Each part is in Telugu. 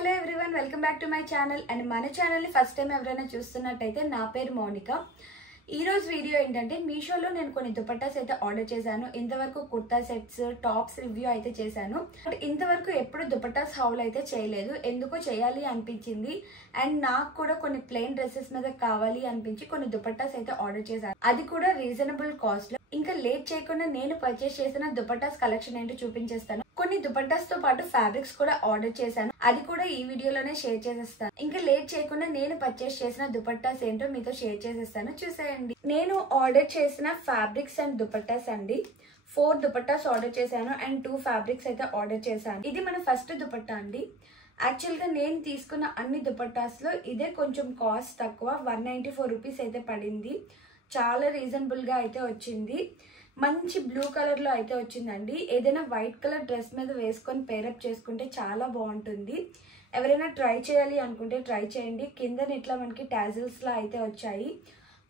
Hello everyone, welcome back to my channel. And మన ఛానల్ని ఫస్ట్ టైం ఎవరైనా చూస్తున్నట్టయితే నా పేరు మౌనిక. ఈ రోజు వీడియో ఏంటంటే మీషోలో నేను కొన్ని దుపట్టాస్ అయితే ఆర్డర్ చేశాను. ఇంతవరకు కుర్తా సెట్స్, టాప్స్ రివ్యూ అయితే చేశాను. బట్ ఇంతవరకు ఎప్పుడు దుపట్టాస్ హౌల్ అయితే చేయలేదు. ఎందుకో చేయాలి అనిపించింది. అండ్ నాకు కూడా కొన్ని ప్లెయిన్ డ్రెస్సెస్ మీద కావాలి అనిపించి కొన్ని దుపట్టాస్ అయితే ఆర్డర్ చేశాను. అది కూడా రీజనబుల్ కాస్ట్ లో. ఇంకా లేట్ చేయకుండా నేను పర్చేస్ చేసిన దుపట్టాస్ కలెక్షన్ ఏంటో చూపించేస్తాను. కొన్ని దుపట్టాస్ తో పాటు ఫ్యాబ్రిక్స్ కూడా ఆర్డర్ చేశాను. అది కూడా ఈ వీడియోలోనే షేర్ చేసేస్తాను. ఇంకా లేట్ చేయకుండా నేను పర్చేస్ చేసిన దుపట్టాస్ ఏంటో మీతో షేర్ చేసేస్తాను, చూసేయండి. నేను ఆర్డర్ చేసిన ఫ్యాబ్రిక్స్ అండ్ దుపట్టాస్ అండి. 4 దుపట్టాస్ ఆర్డర్ చేశాను అండ్ 2 ఫ్యాబ్రిక్స్ అయితే ఆర్డర్ చేశాను. ఇది మన ఫస్ట్ దుపట్టా అండి. యాక్చువల్ గా నేను తీసుకున్న అన్ని దుపట్టాస్ లో ఇదే కొంచెం కాస్ట్ తక్కువ, 194 రూపీస్ అయితే పడింది. చాలా రీజనబుల్ గా అయితే వచ్చింది. మంచి బ్లూ కలర్ లో అయితే వచ్చిందండి. ఏదైనా వైట్ కలర్ డ్రెస్ మీద వేసుకొని పేరప్ చేసుకుంటే చాలా బాగుంటుంది. ఎవరైనా ట్రై చేయాలి అనుకుంటే ట్రై చేయండి. కింద ఇట్లా మనకి టాజిల్స్ లా అయితే వచ్చాయి.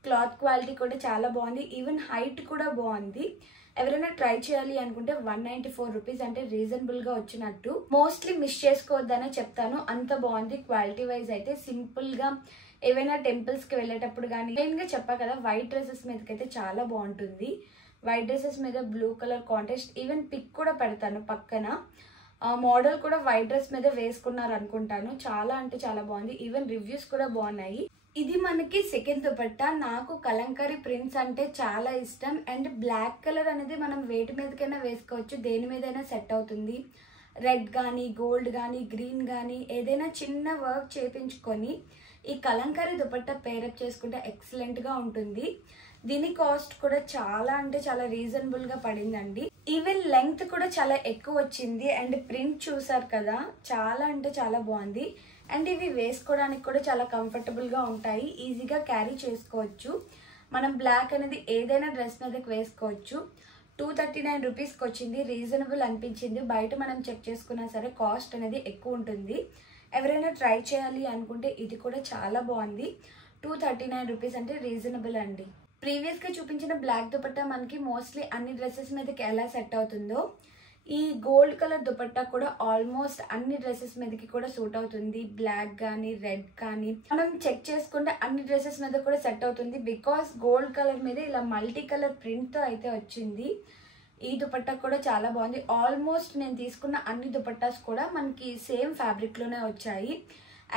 క్లాత్ క్వాలిటీ కూడా చాలా బాగుంది. ఈవెన్ హైట్ కూడా బాగుంది. ఎవరైనా ట్రై చేయాలి అనుకుంటే 194 రూపీస్ అంటే రీజనబుల్ గా వచ్చినట్టు. మోస్ట్లీ మిస్ చేసుకోవద్దనే చెప్తాను, అంత బాగుంది. క్వాలిటీ వైజ్ అయితే సింపుల్ గా ఏవైనా టెంపుల్స్ కి వెళ్ళేటప్పుడు కానీ, మెయిన్ గా చెప్పా కదా, వైట్ డ్రెస్సెస్ మీదకైతే చాలా బాగుంటుంది. వైట్ డ్రెస్సెస్ మీద blue colour contrast, even pick కూడా పెడతాను పక్కన. మోడల్ కూడా వైట్ డ్రెస్ మీద వేసుకున్నారు అనుకుంటాను. చాలా అంటే చాలా బాగుంది. ఈవెన్ రివ్యూస్ కూడా బాగున్నాయి. ఇది మనకి సెకండ్ దుపట్టా. నాకు కలంకారీ ప్రింట్స్ అంటే చాలా ఇష్టం. అండ్ బ్లాక్ కలర్ అనేది మనం వేటి మీదకైనా వేసుకోవచ్చు, దేని మీదైనా సెట్ అవుతుంది. రెడ్ కానీ, గోల్డ్ కానీ, గ్రీన్ కానీ ఏదైనా చిన్న వర్క్ చేపించుకొని ఈ కలంకారీ దుపట్టా పేరప్ చేసుకుంటే ఎక్సలెంట్ గా ఉంటుంది. దీని కాస్ట్ కూడా చాలా అంటే చాలా రీజనబుల్ గా పడిందండి. ఈవెన్ లెంగ్త్ కూడా చాలా ఎక్కువ వచ్చింది. అండ్ ప్రింట్ చూసారు కదా, చాలా అంటే చాలా బాగుంది. అండ్ ఇవి వేసుకోవడానికి కూడా చాలా కంఫర్టబుల్ గా ఉంటాయి. ఈజీగా క్యారీ చేసుకోవచ్చు. మనం బ్లాక్ అనేది ఏదైనా డ్రెస్ మీదకి వేసుకోవచ్చు. 239 రూపీస్కి వచ్చింది. రీజనబుల్ అనిపించింది. బయట మనం చెక్ చేసుకున్నా సరే కాస్ట్ అనేది ఎక్కువ ఉంటుంది. ఎవరైనా ట్రై చేయాలి అనుకుంటే ఇది కూడా చాలా బాగుంది. 239 రూపీస్ అంటే రీజనబుల్ అండి. ప్రీవియస్ గా చూపించిన బ్లాక్ దుపట్టా మనకి మోస్ట్లీ అన్ని డ్రెస్సెస్ మీదకి ఎలా సెట్ అవుతుందో, ఈ గోల్డ్ కలర్ దుపట్టా కూడా ఆల్మోస్ట్ అన్ని డ్రెస్సెస్ మీదకి కూడా సూట్ అవుతుంది. బ్లాక్ కానీ, రెడ్ కానీ మనం చెక్ చేసుకుంటే అన్ని డ్రెస్సెస్ మీద కూడా సెట్ అవుతుంది. బికాస్ గోల్డ్ కలర్ మీద ఇలా మల్టీ కలర్ ప్రింట్ తో అయితే వచ్చింది. ఈ దుపట్టా కూడా చాలా బాగుంది. ఆల్మోస్ట్ నేను తీసుకున్న అన్ని దుపట్టాస్ కూడా మనకి సేమ్ ఫ్యాబ్రిక్ లోనే వచ్చాయి.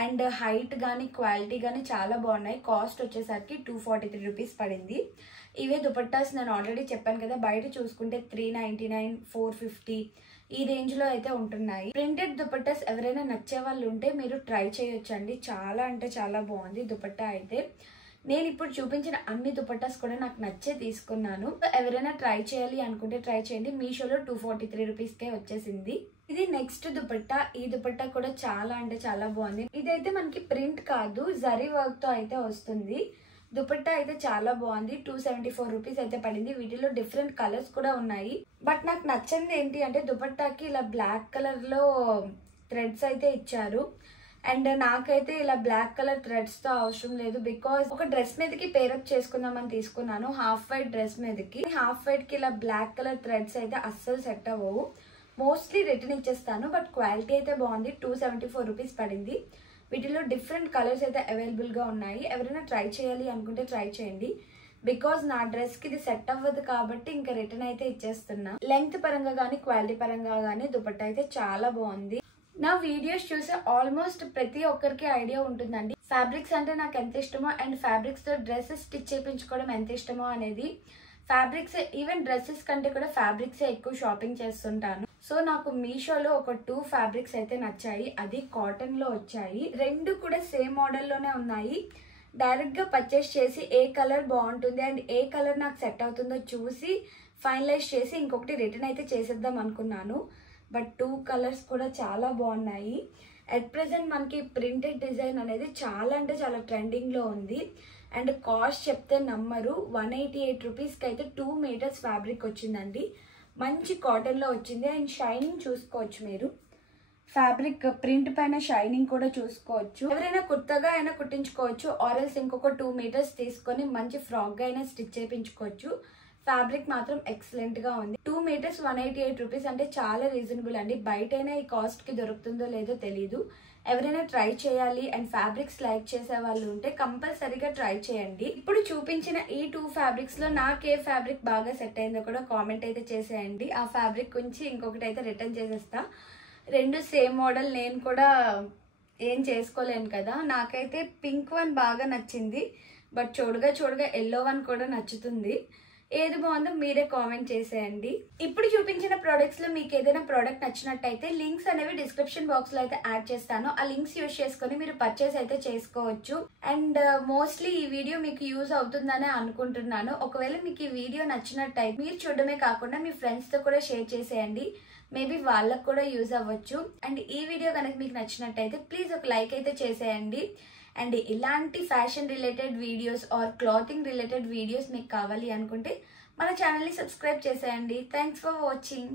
అండ్ హైట్ కానీ, క్వాలిటీ కానీ చాలా బాగున్నాయి. కాస్ట్ వచ్చేసరికి 243 రూపీస్ పడింది. ఇవే దుపట్టాస్ నేను ఆల్రెడీ చెప్పాను కదా, బయట చూసుకుంటే 399, 450 ఈ రేంజ్ లో అయితే ఉంటున్నాయి. ప్రింటెడ్ దుపట్టాస్ ఎవరైనా నచ్చే వాళ్ళు ఉంటే మీరు ట్రై చేయొచ్చండి. చాలా అంటే చాలా బాగుంది దుపట్టా అయితే. నేను ఇప్పుడు చూపించిన అన్ని దుపట్టాస్ కూడా నాకు నచ్చే తీసుకున్నాను. ఎవరైనా ట్రై చేయాలి అనుకుంటే ట్రై చేయండి. మీషోలో 243 రూపీస్కే వచ్చేసింది. ఇది నెక్స్ట్ దుపట్టా. ఈ దుపట్టా కూడా చాలా అంటే చాలా బాగుంది. ఇదైతే మనకి ప్రింట్ కాదు, జరీ వర్క్ తో అయితే వస్తుంది. దుపట్టా అయితే చాలా బాగుంది. 274 రూపీస్ అయితే పడింది. వీటిలో డిఫరెంట్ కలర్స్ కూడా ఉన్నాయి. బట్ నాకు నచ్చింది ఏంటి అంటే దుపట్టాకి ఇలా బ్లాక్ కలర్ లో థ్రెడ్స్ అయితే ఇచ్చారు. అండ్ నాకైతే ఇలా బ్లాక్ కలర్ థ్రెడ్స్ తో అవసరం లేదు. బికాస్ ఒక డ్రెస్ మీదకి పేరప్ చేసుకుందామని తీసుకున్నాను. హాఫ్ వైట్ డ్రెస్ మీదకి, హాఫ్ వైట్ కి ఇలా బ్లాక్ కలర్ థ్రెడ్స్ అయితే అస్సలు సెట్ అవ్వవు. మోస్ట్లీ రిటర్న్ ఇచ్చేస్తాను. బట్ క్వాలిటీ అయితే బాగుంది. 274 రూపీస్ పడింది. వీటిలో డిఫరెంట్ కలర్స్ అయితే అవైలబుల్ గా ఉన్నాయి. ఎవరైనా ట్రై చేయాలి అనుకుంటే ట్రై చేయండి. బికాస్ నా డ్రెస్ కి ఇది సెట్ అవ్వదు కాబట్టి ఇంకా రిటర్న్ అయితే ఇచ్చేస్తున్నా. లెంగ్త్ పరంగా కానీ, క్వాలిటీ పరంగా కానీ దుపట్టా అయితే చాలా బాగుంది. నా వీడియోస్ చూసే ఆల్మోస్ట్ ప్రతి ఒక్కరికి ఐడియా ఉంటుందండి, ఫ్యాబ్రిక్స్ అంటే నాకు ఎంత ఇష్టమో అండ్ ఫ్యాబ్రిక్స్ తో డ్రెస్సెస్ స్టిచ్ చేయించుకోవడం ఎంత ఇష్టమో అనేది. ఫ్యాబ్రిక్స్, ఈవెన్ డ్రెస్సెస్ కంటే కూడా ఫ్యాబ్రిక్స్ ఎక్కువ షాపింగ్ చేస్తుంటాను. సో నాకు మీషోలో ఒక 2 ఫ్యాబ్రిక్స్ అయితే నచ్చాయి. అది కాటన్ లో వచ్చాయి. 2 కూడా సేమ్ మోడల్ లోనే ఉన్నాయి. డైరెక్ట్ గా పర్చేస్ చేసి ఏ కలర్ బాగుంటుంది అండ్ ఏ కలర్ నాకు సెట్ అవుతుందో చూసి ఫైనలైజ్ చేసి ఇంకొకటి రిటర్న్ అయితే చేసేద్దాం అనుకున్నాను. బట్ 2 కలర్స్ కూడా చాలా బాగున్నాయి. అట్ ప్రెసెంట్ మనకి ప్రింటెడ్ డిజైన్ అనేది చాలా అంటే చాలా ట్రెండింగ్ లో ఉంది. అండ్ కాస్ట్ చెప్తే నమ్మరు, 188 రూపీస్కి అయితే 2 మీటర్స్ ఫ్యాబ్రిక్ వచ్చిందండి. మంచి కాటన్ లో వచ్చింది. అండ్ షైనింగ్ చూసుకోవచ్చు మీరు. ఫ్యాబ్రిక్ ప్రింట్ పైన షైనింగ్ కూడా చూసుకోవచ్చు. ఎవరైనా కొత్తగా అయినా కుట్టించుకోవచ్చు. ఆర్ఎల్స్ ఇంకొక 2 మీటర్స్ తీసుకొని మంచి ఫ్రాక్ గా అయినా స్టిచ్ చేయించుకోవచ్చు. ఫ్యాబ్రిక్ మాత్రం ఎక్సలెంట్ గా ఉంది. 2 మీటర్స్ 188 రూపీస్ అంటే చాలా రీజనబుల్ అండి. బయటైనా ఈ కాస్ట్ కి దొరుకుతుందో లేదో తెలియదు. ఎవరైనా ట్రై చేయాలి అండ్ ఫ్యాబ్రిక్స్ లైక్ చేసే వాళ్ళు ఉంటే కంపల్సరీగా ట్రై చేయండి. ఇప్పుడు చూపించిన ఈ 2 ఫ్యాబ్రిక్స్ లో నాకు ఏ ఫ్యాబ్రిక్ బాగా సెట్ అయిందో కూడా కామెంట్ అయితే చేసేయండి. ఆ ఫ్యాబ్రిక్ గురించి ఇంకొకటి అయితే రిటర్న్ చేసేస్తా. 2 సేమ్ మోడల్, నేను కూడా ఏం చేసుకోలేను కదా. నాకైతే పింక్ వన్ బాగా నచ్చింది, బట్ చూడగా ఎల్లో వన్ కూడా నచ్చుతుంది. ఏది బాగుందో మీరే కామెంట్ చేసేయండి. ఇప్పుడు చూపించిన ప్రోడక్ట్స్ లో మీకు ఏదైనా ప్రోడక్ట్ నచ్చినట్టయితే లింక్స్ అనేవి డిస్క్రిప్షన్ బాక్స్ లో అయితే యాడ్ చేస్తాను. ఆ లింక్స్ యూజ్ చేసుకొని మీరు పర్చేస్ అయితే చేసుకోవచ్చు. అండ్ మోస్ట్లీ ఈ వీడియో మీకు యూజ్ అవుతుందని అనుకుంటున్నాను. ఒకవేళ మీకు ఈ వీడియో నచ్చినట్టయితే మీరు చూడడమే కాకుండా మీ ఫ్రెండ్స్ తో కూడా షేర్ చేసేయండి. మేబీ వాళ్ళకు కూడా యూజ్ అవ్వచ్చు. అండ్ ఈ వీడియో కనుక మీకు నచ్చినట్టయితే ప్లీజ్ ఒక లైక్ అయితే చేసేయండి. అండ్ ఇలాంటి fashion related videos or clothing related videos మీకు కావాలి అనుకుంటే మన ఛానల్ని సబ్స్క్రైబ్ చేసేయండి. Thanks for watching.